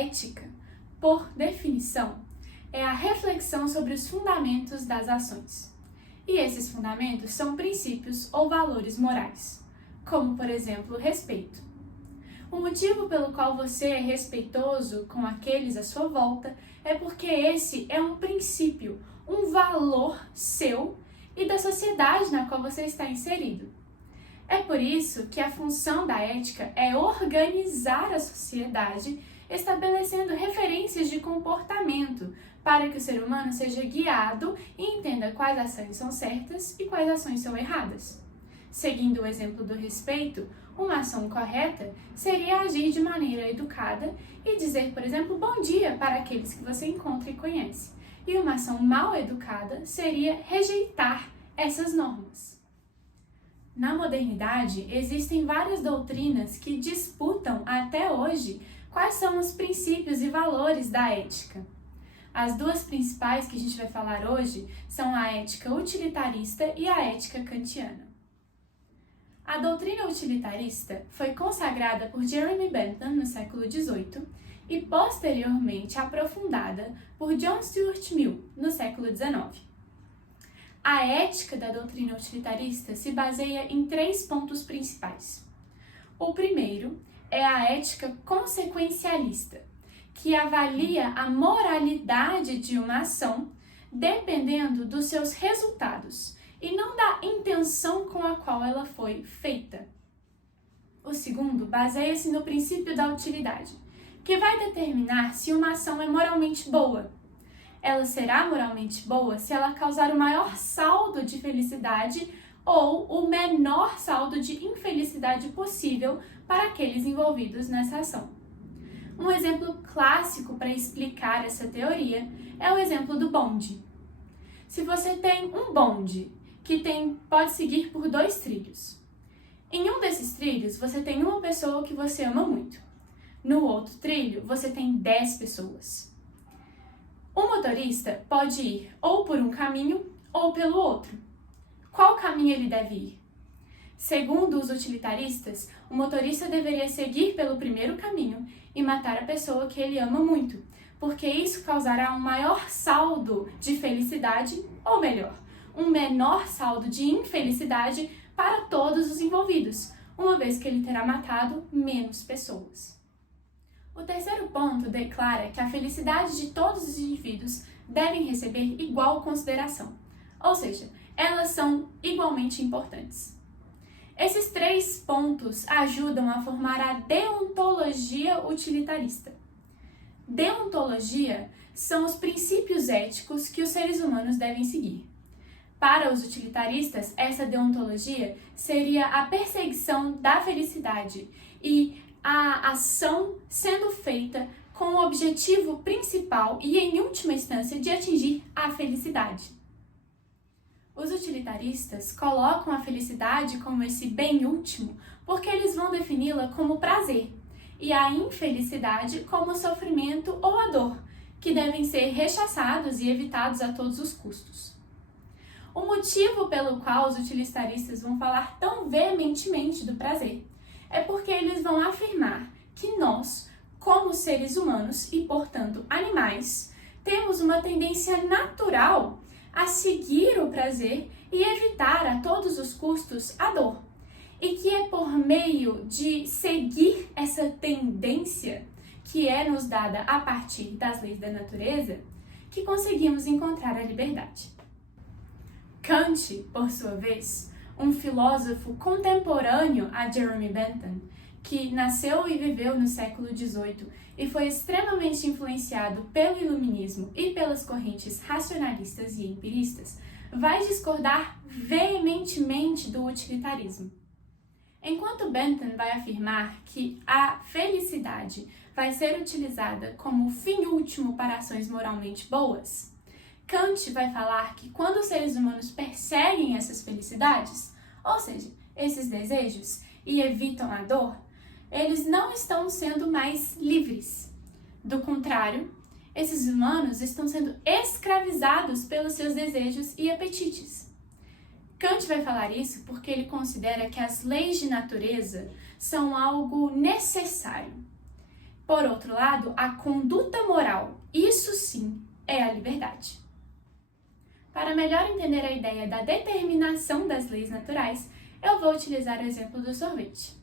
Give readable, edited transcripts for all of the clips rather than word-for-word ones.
ética, por definição, é a reflexão sobre os fundamentos das ações. E esses fundamentos são princípios ou valores morais, como, por exemplo, o respeito. O motivo pelo qual você é respeitoso com aqueles à sua volta é porque esse é um princípio, um valor seu e da sociedade na qual você está inserido. É por isso que a função da ética é organizar a sociedade, estabelecendo referências de comportamento para que o ser humano seja guiado e entenda quais ações são certas e quais ações são erradas. Seguindo o exemplo do respeito, uma ação correta seria agir de maneira educada e dizer, por exemplo, bom dia para aqueles que você encontra e conhece. E uma ação mal educada seria rejeitar essas normas. Na modernidade, existem várias doutrinas que disputam até hoje quais são os princípios e valores da ética. As duas principais que a gente vai falar hoje são a ética utilitarista e a ética kantiana. A doutrina utilitarista foi consagrada por Jeremy Bentham no século XVIII e posteriormente aprofundada por John Stuart Mill no século XIX. A ética da doutrina utilitarista se baseia em 3 pontos principais. O primeiro é a ética consequencialista, que avalia a moralidade de uma ação dependendo dos seus resultados e não da intenção com a qual ela foi feita. O segundo baseia-se no princípio da utilidade, que vai determinar se uma ação é moralmente boa. Ela será moralmente boa se ela causar o maior saldo de felicidade ou o menor saldo de infelicidade possível para aqueles envolvidos nessa ação. Um exemplo clássico para explicar essa teoria é o exemplo do bonde. Se você tem um bonde que pode seguir por 2 trilhos. Em um desses trilhos, você tem uma pessoa que você ama muito. No outro trilho, você tem 10 pessoas. O motorista pode ir ou por um caminho ou pelo outro. Qual caminho ele deve ir? Segundo os utilitaristas, o motorista deveria seguir pelo primeiro caminho e matar a pessoa que ele ama muito, porque isso causará um maior saldo de felicidade, ou melhor, um menor saldo de infelicidade para todos os envolvidos, uma vez que ele terá matado menos pessoas. O terceiro ponto declara que a felicidade de todos os indivíduos devem receber igual consideração, ou seja, elas são igualmente importantes. Esses 3 pontos ajudam a formar a deontologia utilitarista. Deontologia são os princípios éticos que os seres humanos devem seguir. Para os utilitaristas, essa deontologia seria a perseguição da felicidade e a ação sendo feita com o objetivo principal e, em última instância, de atingir a felicidade. Os utilitaristas colocam a felicidade como esse bem último porque eles vão defini-la como prazer e a infelicidade como sofrimento ou a dor, que devem ser rechaçados e evitados a todos os custos. O motivo pelo qual os utilitaristas vão falar tão veementemente do prazer é porque eles vão afirmar que nós, como seres humanos e, portanto, animais, temos uma tendência natural a seguir o prazer e evitar a todos os custos a dor. E que é por meio de seguir essa tendência, que é nos dada a partir das leis da natureza, que conseguimos encontrar a liberdade. Kant, por sua vez, um filósofo contemporâneo a Jeremy Bentham, que nasceu e viveu no século XVIII e foi extremamente influenciado pelo iluminismo e pelas correntes racionalistas e empiristas, vai discordar veementemente do utilitarismo. Enquanto Bentham vai afirmar que a felicidade vai ser utilizada como fim último para ações moralmente boas, Kant vai falar que quando os seres humanos perseguem essas felicidades, ou seja, esses desejos, e evitam a dor, eles não estão sendo mais livres. Do contrário, esses humanos estão sendo escravizados pelos seus desejos e apetites. Kant vai falar isso porque ele considera que as leis de natureza são algo necessário. Por outro lado, a conduta moral, isso sim é a liberdade. Para melhor entender a ideia da determinação das leis naturais, eu vou utilizar o exemplo do sorvete.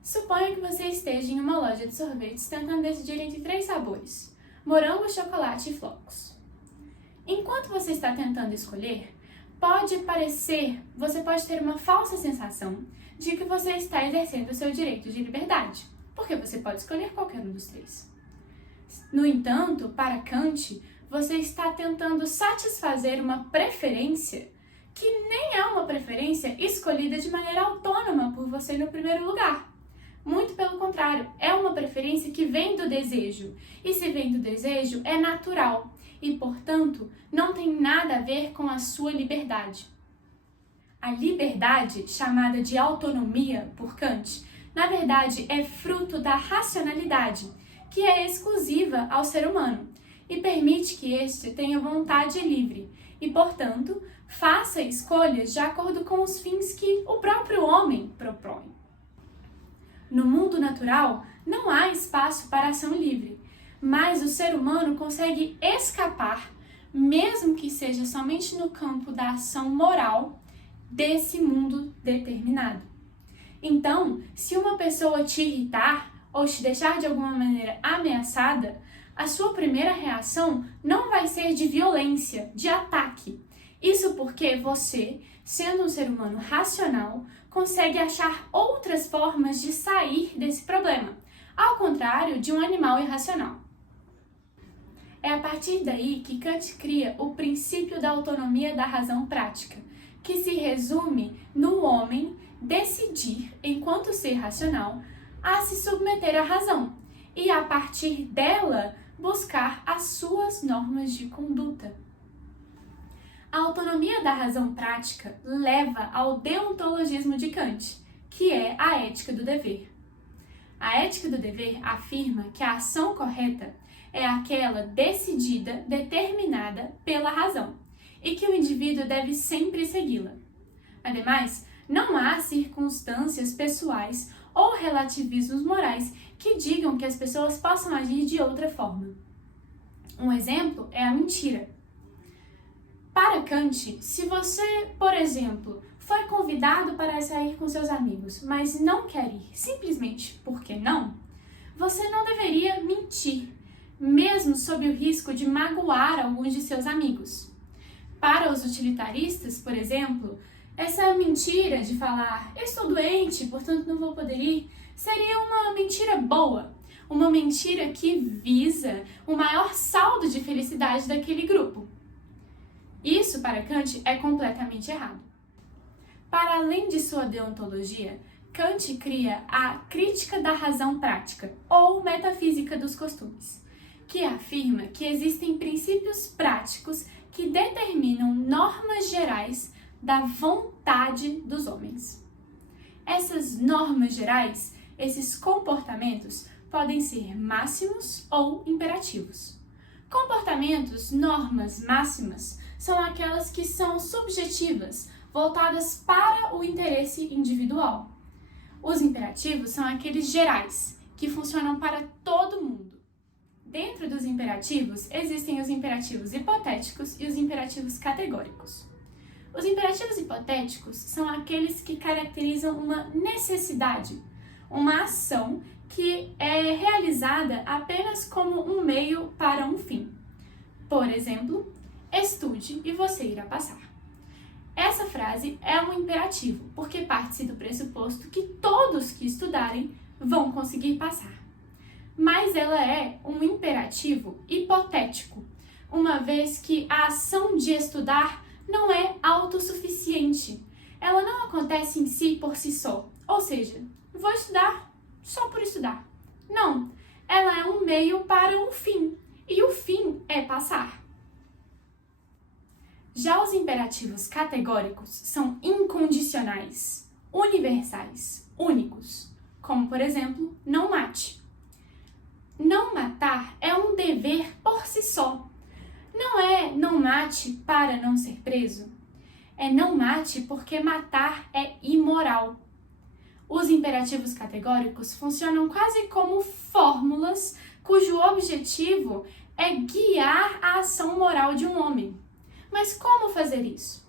Suponha que você esteja em uma loja de sorvetes tentando decidir entre 3 sabores: morango, chocolate e flocos. Enquanto você está tentando escolher, você pode ter uma falsa sensação de que você está exercendo o seu direito de liberdade, porque você pode escolher qualquer um dos 3. No entanto, para Kant, você está tentando satisfazer uma preferência que nem é uma preferência escolhida de maneira autônoma por você no primeiro lugar. Muito pelo contrário, é uma preferência que vem do desejo, e se vem do desejo, é natural, e, portanto, não tem nada a ver com a sua liberdade. A liberdade, chamada de autonomia por Kant, na verdade é fruto da racionalidade, que é exclusiva ao ser humano, e permite que este tenha vontade livre, e, portanto, faça escolhas de acordo com os fins que o próprio homem propõe. No mundo natural, não há espaço para ação livre, mas o ser humano consegue escapar, mesmo que seja somente no campo da ação moral, desse mundo determinado. Então, se uma pessoa te irritar ou te deixar de alguma maneira ameaçada, a sua primeira reação não vai ser de violência, de ataque. Isso porque você, sendo um ser humano racional, consegue achar outras formas de sair desse problema, ao contrário de um animal irracional. É a partir daí que Kant cria o princípio da autonomia da razão prática, que se resume no homem decidir, enquanto ser racional, a se submeter à razão e, a partir dela, buscar as suas normas de conduta. A autonomia da razão prática leva ao deontologismo de Kant, que é a ética do dever. A ética do dever afirma que a ação correta é aquela decidida, determinada pela razão, e que o indivíduo deve sempre segui-la. Ademais, não há circunstâncias pessoais ou relativismos morais que digam que as pessoas possam agir de outra forma. Um exemplo é a mentira. Para Kant, se você, por exemplo, foi convidado para sair com seus amigos, mas não quer ir simplesmente porque não, você não deveria mentir, mesmo sob o risco de magoar alguns de seus amigos. Para os utilitaristas, por exemplo, essa mentira de falar "eu estou doente, portanto não vou poder ir", seria uma mentira boa, uma mentira que visa o maior saldo de felicidade daquele grupo. Isso, para Kant, é completamente errado. Para além de sua deontologia, Kant cria a crítica da razão prática, ou metafísica dos costumes, que afirma que existem princípios práticos que determinam normas gerais da vontade dos homens. Essas normas gerais, esses comportamentos, podem ser máximos ou imperativos. Comportamentos, normas máximas, são aquelas que são subjetivas, voltadas para o interesse individual. Os imperativos são aqueles gerais, que funcionam para todo mundo. Dentro dos imperativos, existem os imperativos hipotéticos e os imperativos categóricos. Os imperativos hipotéticos são aqueles que caracterizam uma necessidade, uma ação que é realizada apenas como um meio para um fim. Por exemplo, estude e você irá passar. Essa frase é um imperativo, porque parte-se do pressuposto que todos que estudarem vão conseguir passar. Mas ela é um imperativo hipotético, uma vez que a ação de estudar não é autossuficiente. Ela não acontece em si por si só, ou seja, vou estudar só por estudar. Não, ela é um meio para um fim, e o fim é passar. Já os imperativos categóricos são incondicionais, universais, únicos, como, por exemplo, não mate. Não matar é um dever por si só. Não é não mate para não ser preso. É não mate porque matar é imoral. Os imperativos categóricos funcionam quase como fórmulas cujo objetivo é guiar a ação moral de um homem. Mas como fazer isso?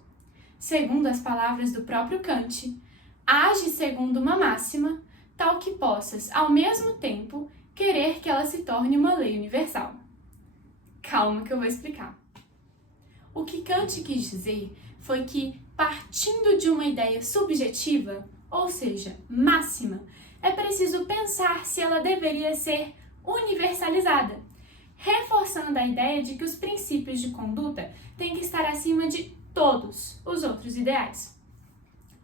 Segundo as palavras do próprio Kant, age segundo uma máxima, tal que possas, ao mesmo tempo, querer que ela se torne uma lei universal. Calma que eu vou explicar. O que Kant quis dizer foi que, partindo de uma ideia subjetiva, ou seja, máxima, é preciso pensar se ela deveria ser universalizada, reforçando a ideia de que os princípios de conduta têm que estar acima de todos os outros ideais.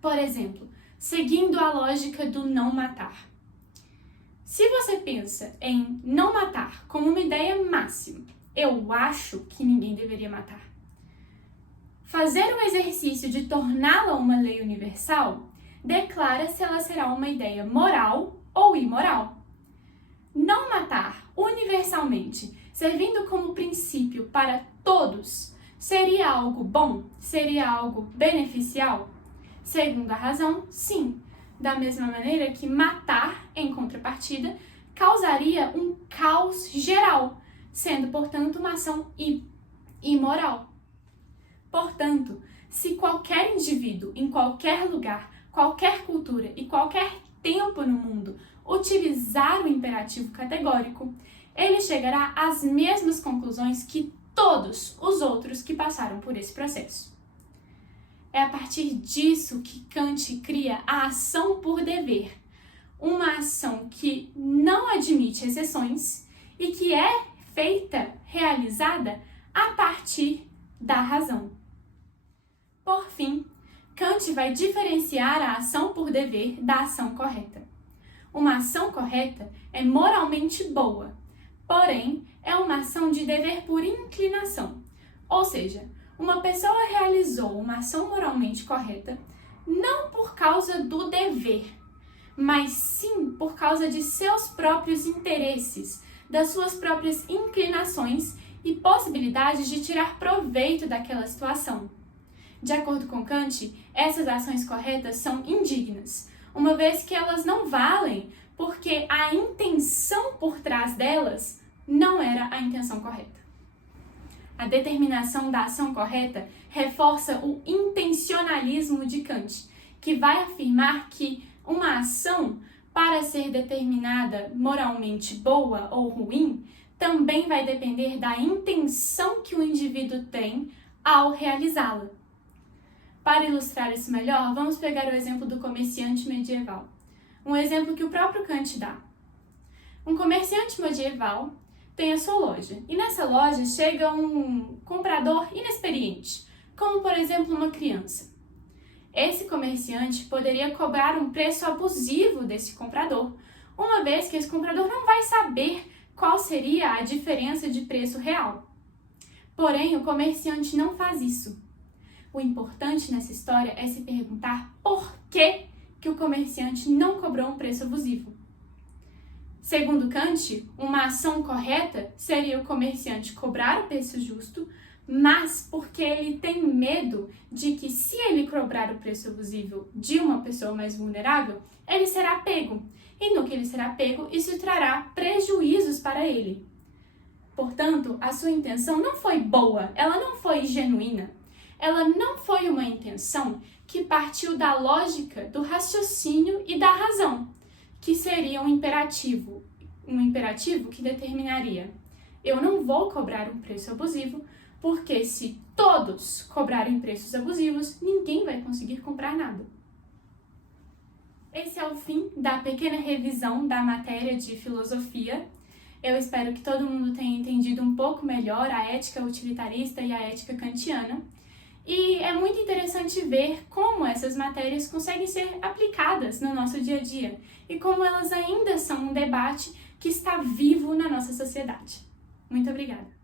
Por exemplo, seguindo a lógica do não matar. Se você pensa em não matar como uma ideia máxima, eu acho que ninguém deveria matar. Fazer o exercício de torná-la uma lei universal declara se ela será uma ideia moral ou imoral. Não matar universalmente, servindo como princípio para todos, seria algo bom? Seria algo beneficial? Segundo a razão, sim. Da mesma maneira que matar, em contrapartida, causaria um caos geral, sendo, portanto, uma ação imoral. Portanto, se qualquer indivíduo, em qualquer lugar, qualquer cultura e qualquer tempo no mundo utilizar o imperativo categórico, ele chegará às mesmas conclusões que todos os outros que passaram por esse processo. É a partir disso que Kant cria a ação por dever, uma ação que não admite exceções e que é realizada a partir da razão. Por fim, Kant vai diferenciar a ação por dever da ação correta. Uma ação correta é moralmente boa, porém é uma ação de dever por inclinação, ou seja, uma pessoa realizou uma ação moralmente correta não por causa do dever, mas sim por causa de seus próprios interesses, das suas próprias inclinações e possibilidades de tirar proveito daquela situação. De acordo com Kant, essas ações corretas são indignas, uma vez que elas não valem porque a intenção por trás delas não era a intenção correta. A determinação da ação correta reforça o intencionalismo de Kant, que vai afirmar que uma ação, para ser determinada moralmente boa ou ruim, também vai depender da intenção que o indivíduo tem ao realizá-la. Para ilustrar isso melhor, vamos pegar o exemplo do comerciante medieval. Um exemplo que o próprio Kant dá. Um comerciante medieval tem a sua loja, e nessa loja chega um comprador inexperiente, como por exemplo uma criança. Esse comerciante poderia cobrar um preço abusivo desse comprador, uma vez que esse comprador não vai saber qual seria a diferença de preço real. Porém, o comerciante não faz isso. O importante nessa história é se perguntar por que o comerciante não cobrou um preço abusivo. Segundo Kant, uma ação correta seria o comerciante cobrar o preço justo, mas porque ele tem medo de que, se ele cobrar o preço abusivo de uma pessoa mais vulnerável, ele será pego. E no que ele será pego, isso trará prejuízos para ele. Portanto, a sua intenção não foi boa, ela não foi genuína. Ela não foi uma intenção que partiu da lógica, do raciocínio e da razão, que seria um imperativo que determinaria: eu não vou cobrar um preço abusivo, porque se todos cobrarem preços abusivos, ninguém vai conseguir comprar nada. Esse é o fim da pequena revisão da matéria de filosofia. Eu espero que todo mundo tenha entendido um pouco melhor a ética utilitarista e a ética kantiana. E é muito interessante ver como essas matérias conseguem ser aplicadas no nosso dia a dia e como elas ainda são um debate que está vivo na nossa sociedade. Muito obrigada!